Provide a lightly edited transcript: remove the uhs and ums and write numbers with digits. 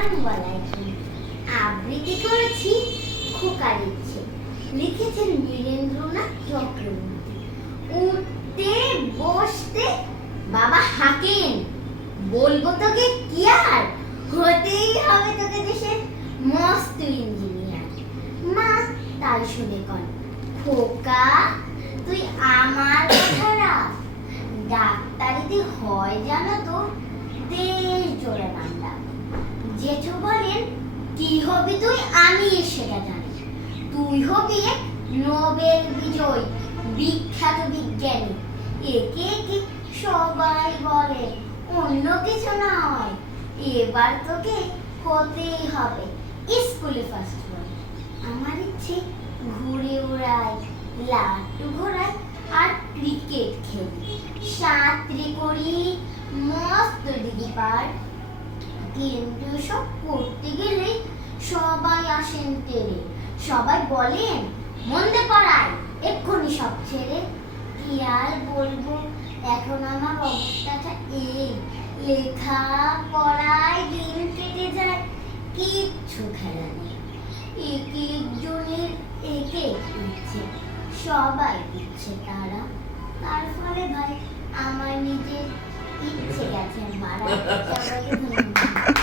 আসসালামুয়ালাইকুম। আবৃত্তি করেছি খোকার ইচ্ছে, লিখেছেন বীরেন্দ্রনাথ চক্রবর্তী। উঠতে বসতে বাবা হাঁকেন, বলবো তোকে কি আর, হতেই হবে তোকে দেশের মস্ত ইঞ্জিনিয়ার। মা তাই শুনে কন, খোকা তুই আমার কথা রাখ, ডাক্তারিতে হয় জানো তো দেশ জোড়া নামটা। জেঠু বলেন কি হবি তুই, আমি সেটা জানি, তুই হবি এক নোবেল বিজয়ী বিখ্যাত বিজ্ঞানী। একে একে সবাই বলে অন্য কিছু নয়, এবার তোকে হতেই হবে স্কুলে ফার্স্ট বয়। আমার ইচ্ছে ঘুরে ওড়াই, লাট্টু ঘোরাই আর ক্রিকেট খেলি, সাঁতরে করি মস্ত দিদি পার। কিন্তু সব করতে গেলে সবাই আসেন তেরে, সবাই বলেন মন্দে পড়ায় এক্ষুনি সব ছেড়ে। কি আর বলবো, এখন আমার অবস্থাটা এই, লেখা পড়ায় দিন কেটে যায়, কিচ্ছু খেলা নেই। এক একজনের এক এক ইচ্ছে, সবাই দিচ্ছে তারা, তার ফলে ভাই আমার নিজের ইচ্ছে গেছে মারা। সবাইকে ধন্যবাদ।